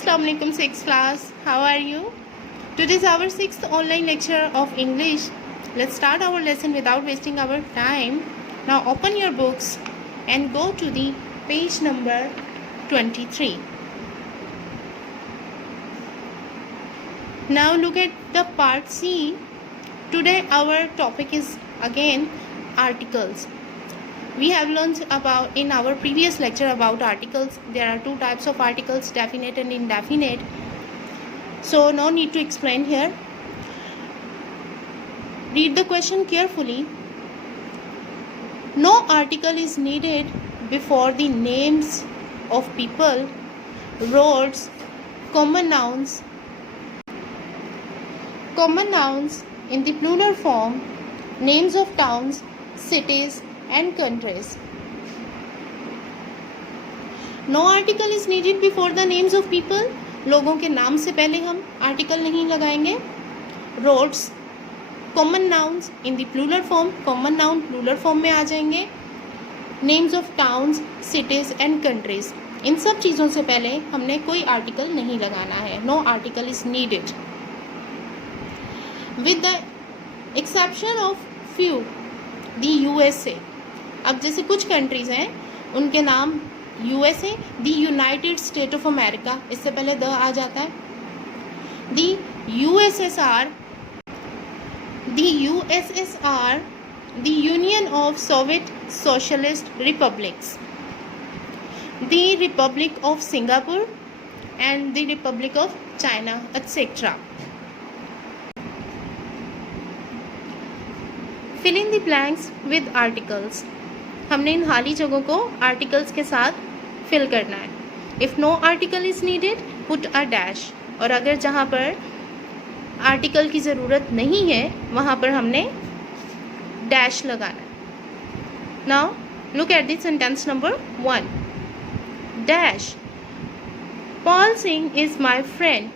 Assalamu alaikum 6th class. How are you? Today is our 6th online lecture of English. Let's start our lesson without wasting our time. Now open your books and go to the page number 23. Now look at the part C. Today our topic is again articles. We have learned about in our previous lecture about articles. There are two types of articles, definite and indefinite. So no need to explain here. Read the question carefully. No article is needed before the names of people, roads, common nouns in the plural form, names of towns, cities and countries. No article is needed before the names of people. लोगों के नाम से पहले हम article नहीं लगाएंगे. Roads, common nouns in the plural form, common noun plural form में आ जाएंगे. Names of towns, cities and countries, इन सब चीज़ों से पहले हमने कोई आर्टिकल नहीं लगाना है. No article is needed with the exception of few. The USA, अब जैसे कुछ कंट्रीज़ हैं उनके नाम USA, the united state of America, इससे पहले द आ जाता है. The USSR, the union of Soviet socialist republics, the republic of Singapore and the republic of China etcetera. Fill in the blanks with articles. हमने इन खाली जगहों को आर्टिकल्स के साथ फिल करना है. If no article is needed put a dash. और अगर जहाँ पर आर्टिकल की ज़रूरत नहीं है वहाँ पर हमने डैश लगाना है. Now look at this sentence number 1. Dash, Paul Singh is my friend.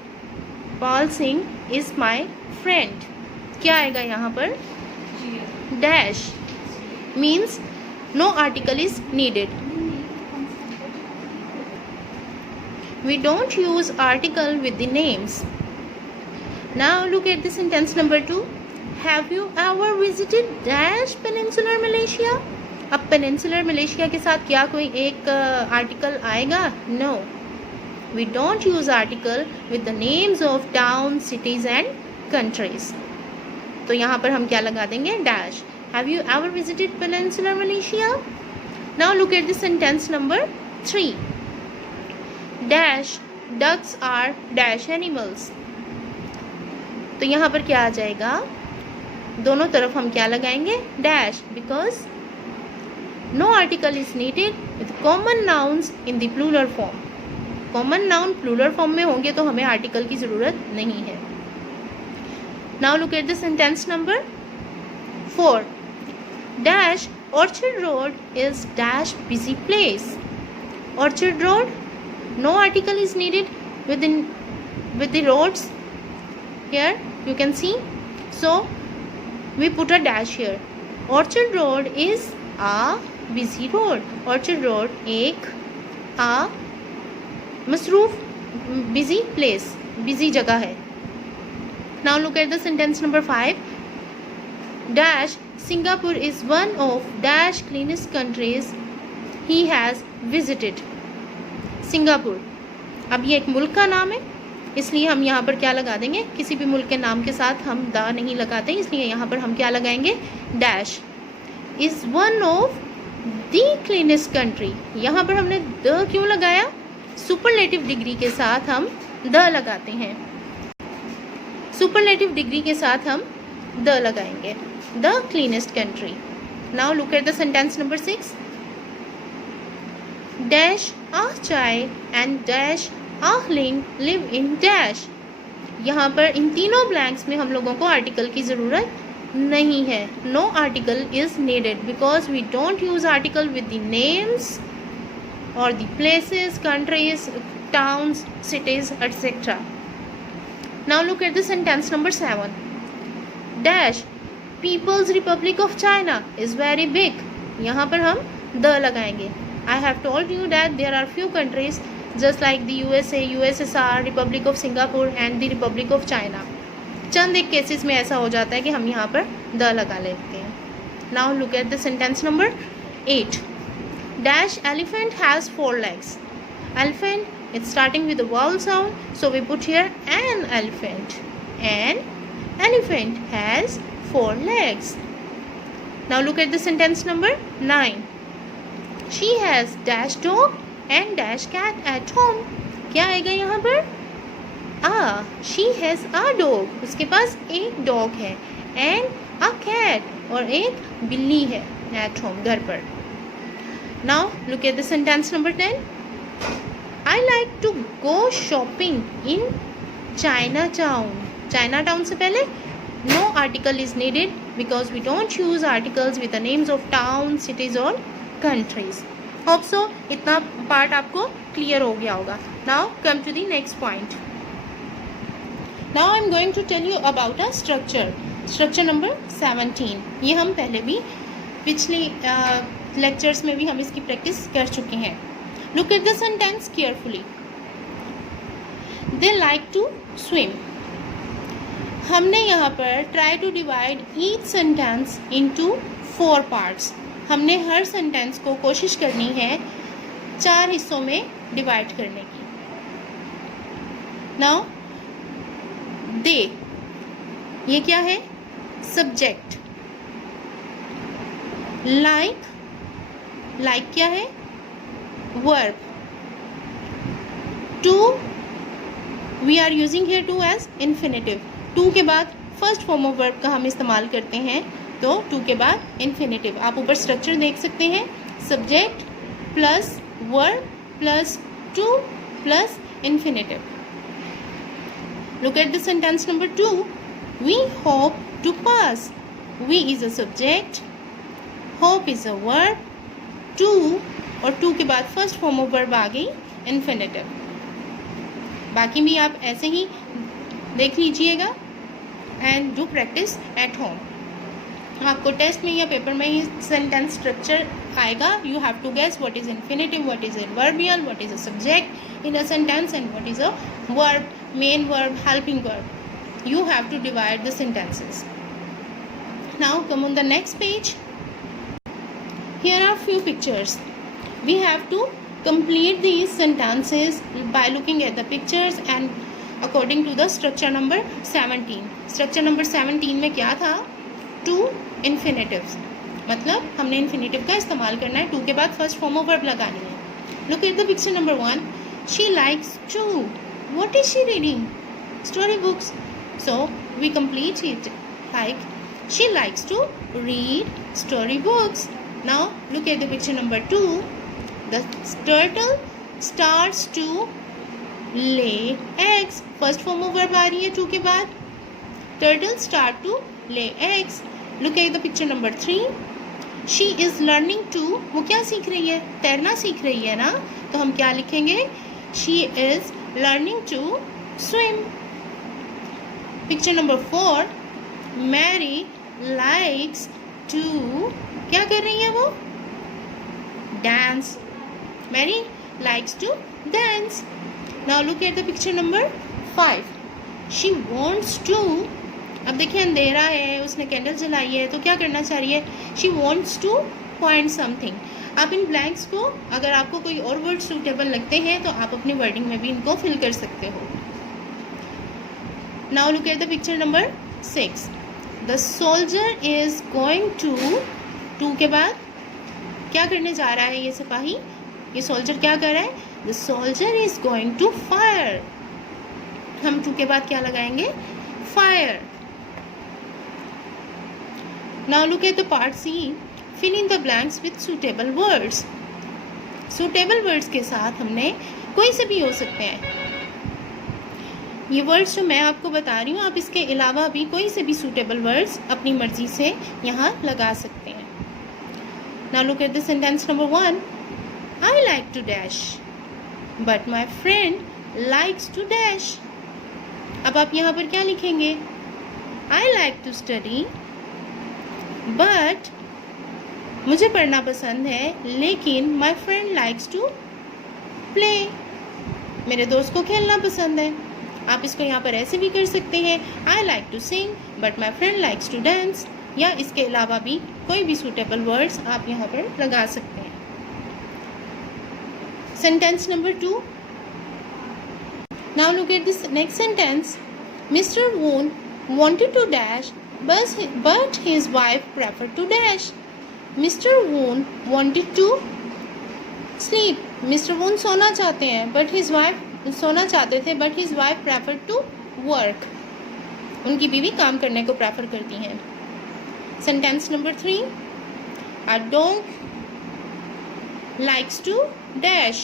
Paul Singh is my friend. क्या आएगा यहाँ पर? Dash means no article is needed. We don't use article with the names. Now look at the sentence number 2. Have you ever visited dash peninsular Malaysia? अब peninsular Malaysia के साथ क्या कोई एक आर्टिकल आएगा? No. We don't use article with the names of towns, cities and countries. तो यहाँ पर हम क्या लगा देंगे? Dash. Have you ever visited Peninsular Malaysia? Now look at the sentence number 3. Dash, ducks are dash animals. तो यहाँ पर क्या आ जाएगा? दोनों तरफ हम क्या लगाएंगे? Dash, because no article is needed with common nouns in the plural form. Common noun plural form में होंगे तो हमें आर्टिकल की ज़रूरत नहीं है. Now look at the sentence number 4. Dash, Orchard Road is dash busy place. Orchard Road, no article is needed with the roads. Here you can see. So we put a dash here. Orchard Road is a busy road. Orchard Road एक a मसरूफ busy place, busy जगह है. Now look at the sentence number 5. Dash, Singapore is one of dash cleanest countries he has visited. Singapore, अब ये एक मुल्क का नाम है इसलिए हम यहाँ पर क्या लगा देंगे? किसी भी मुल्क के नाम के साथ हम द नहीं लगाते, इसलिए यहाँ पर हम क्या लगाएंगे? Dash. Is one of the cleanest country. यहाँ पर हमने द क्यों लगाया? सुपरलेटिव डिग्री के साथ हम द लगाते हैं. सुपरलेटिव डिग्री के साथ हम द लगाएंगे. The cleanest country. Now look at the sentence number 6. Dash Ah Chai and Dash Ah Ling live in Dash. यहाँ पर इन तीनों ब्लैंक्स में हम लोगों को आर्टिकल की ज़रूरत नहीं है. No article is needed because we don't use article with the names or the places, countries, towns, cities, etc. Now look at the sentence number 7. Dash, People's Republic of China is very big. यहाँ पर हम the लगाएंगे. I have told you that there are few countries just like the USA, USSR, republic of Singapore and the republic of China. चंद एक cases में ऐसा हो जाता है कि हम यहाँ पर द लगा लेते हैं। Now look at the sentence number 8. Dash elephant has 4 legs. Elephant, it's starting with the vowel sound, so we put here an elephant. An elephant has 4 legs. Now look at the sentence number 9. She has dash dog and dash cat at home. क्या आएगा यहाँ पर? She has a dog. उसके पास एक dog है, and a cat, और एक बिल्ली है at home, घर पर। Now look at the sentence number 10. I like to go shopping in Chinatown. Chinatown से पहले no article is needed because we don't use articles with the names of towns, cities or countries. Hope so इतना part आपको clear हो गया होगा. Now come to the next point. Now I am going to tell you about a structure. Structure number 17. ये हम पहले भी पिछली लेक्चर्स में भी हम इसकी प्रैक्टिस कर चुके हैं. Look at the sentence carefully. They like to swim. हमने यहाँ पर try to divide each sentence into 4 parts. हमने हर सेंटेंस को कोशिश करनी है 4 हिस्सों में डिवाइड करने की. नाउ दे, ये क्या है? सब्जेक्ट. लाइक क्या है? Verb. To, we are using here to as infinitive. To के बाद फर्स्ट फॉर्म ऑफ वर्ब का हम इस्तेमाल करते हैं, तो टू के बाद इन्फिनेटिव. आप ऊपर स्ट्रक्चर देख सकते हैं. Subject plus verb plus to plus infinitive. Look at the sentence number 2. We hope to pass. We is a subject, hope is a verb, to और टू के बाद फर्स्ट फॉर्म ऑफ वर्ब आ गई infinitive. बाकी भी आप ऐसे ही देख लीजिएगा and do practice at home. आपको टेस्ट में या पेपर में ही सेंटेंस स्ट्रक्चर आएगा. You have to guess what is infinitive, what is adverbial, what is a subject in a sentence and what is a verb, main verb, helping verb. You have to divide the sentences. Now come on the next page. Here are few pictures. We have to complete these sentences by looking at the pictures and according to the structure number 17. Structure number 17 में क्या था? 2 infinitives. मतलब हमने infinitive का इस्तेमाल करना है. 2 के बाद first form of verb लगानी है. Look at the picture number 1. She likes to. What is she reading? Story books. So we complete it like she likes to read storybooks. Now look at the picture number 2. The turtle starts to lay eggs. First form of verb आ रही है 2 के बाद. Turtle start to lay eggs. Look at the picture number 3. She is learning to. वो क्या सीख रही है? तैरना सीख रही है ना. तो हम क्या लिखेंगे? She is learning to swim. Picture number 4. Mary likes to. क्या कर रही है वो? Dance. Mary likes to dance. Now look at the picture number 5. She wants to. अब देखिए अंधेरा है, उसने कैंडल जलाई है, तो क्या करना चाह रही है? She wants two point something. आप इन ब्लैंक्स को, अगर आपको कोई और वर्ड सूटेबल लगते हैं तो आप अपनी वर्डिंग में भी इनको फिल कर सकते हो. Now look at the picture number 6. The soldier is going to. 2 के बाद क्या करने जा रहा है ये सिपाही? ये सोल्जर क्या कर रहा है? The soldier is going to fire. हम 2 के बाद क्या लगाएंगे? Fire. Now look at the part C. Fill in the blanks with suitable words. Suitable words के साथ हमने कोई से भी हो सकते हैं. ये वर्ड्स जो मैं आपको बता रही हूँ, आप इसके अलावा भी कोई से भी सूटेबल वर्ड्स अपनी मर्जी से यहाँ लगा सकते हैं. Now look at the sentence number 1. I like to dash but my friend likes to dash. अब आप यहाँ पर क्या लिखेंगे? I like to study but, मुझे पढ़ना पसंद है लेकिन my friend likes to play. मेरे दोस्त को खेलना पसंद है। आप इसको यहाँ पर ऐसे भी कर सकते हैं, I like to sing but my friend likes to dance, या इसके अलावा भी कोई भी सूटेबल वर्ड्स आप यहाँ पर लगा सकते हैं। Sentence number 2, now look at this next sentence. Mister Woon wanted to dash but his wife preferred to dash. Mr. Woon wanted to sleep. Mr. Woon सोना चाहते हैं but his wife सोना चाहते थे but his wife preferred to work. उनकी बीवी काम करने को प्रेफर करती हैं। Sentence number 3, a dog likes to dash.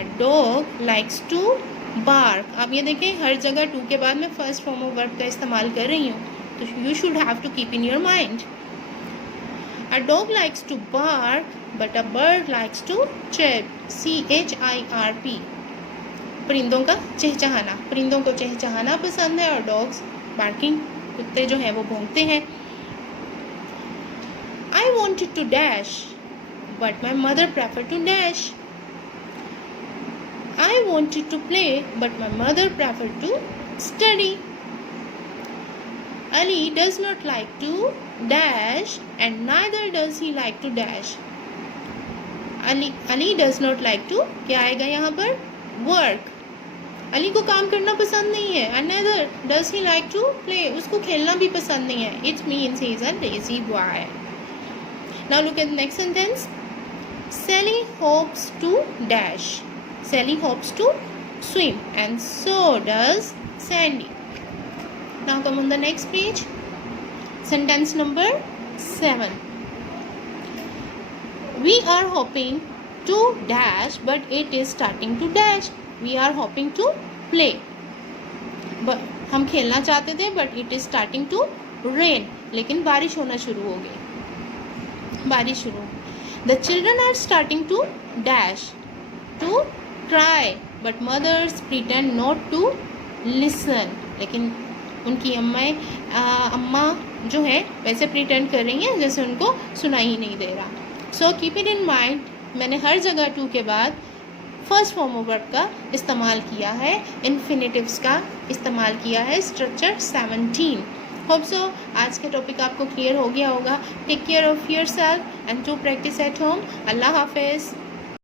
A dog likes to bark. आप ये देखें हर जगह टू के बाद मैं फर्स्ट फॉर्म ऑफ वर्ब का इस्तेमाल कर रही हूँ, तो you should have to keep in your mind. A dog likes to bark but a bird likes to chirp. CHIRP. परिंदों का चहचहाना, परिंदों को चहचहाना पसंद है और डॉग्स बार्किंग, कुत्ते जो हैं वो भौंकते हैं। I wanted to dash but my mother preferred to dash. I wanted to play but my mother preferred to study. Ali does not like to dash and neither does he like to dash. Ali does not like to, क्या आएगा यहाँ पर, work. Ali को काम करना पसंद नहीं है, and neither does he like to play, उसको खेलना भी पसंद नहीं है. It means he is a lazy boy. Now look at the next sentence. Sally hopes to dash. Sally hopes to swim and so does Sandy. Now come on the next page. Sentence number 7. We are hoping to dash but it is starting to dash. We are hoping to play. But हम खेलना चाहते थे but it is starting to rain. लेकिन बारिश होना शुरू हो गई, बारिश शुरू। The children are starting to dash, to try but mothers pretend not to listen. लेकिन उनकी अम्मा जो है वैसे प्रिटेंड कर रही हैं जैसे उनको सुनाई ही नहीं दे रहा। So keep it in mind, मैंने हर जगह टू के बाद फर्स्ट फॉर्म ऑफ वर्ब का इस्तेमाल किया है, इन्फिनेटिव्स का इस्तेमाल किया है, स्ट्रक्चर 17। होप सो आज के टॉपिक आपको क्लियर हो गया होगा। Take care of yourself and to practise at home. अल्लाह हाफिज़।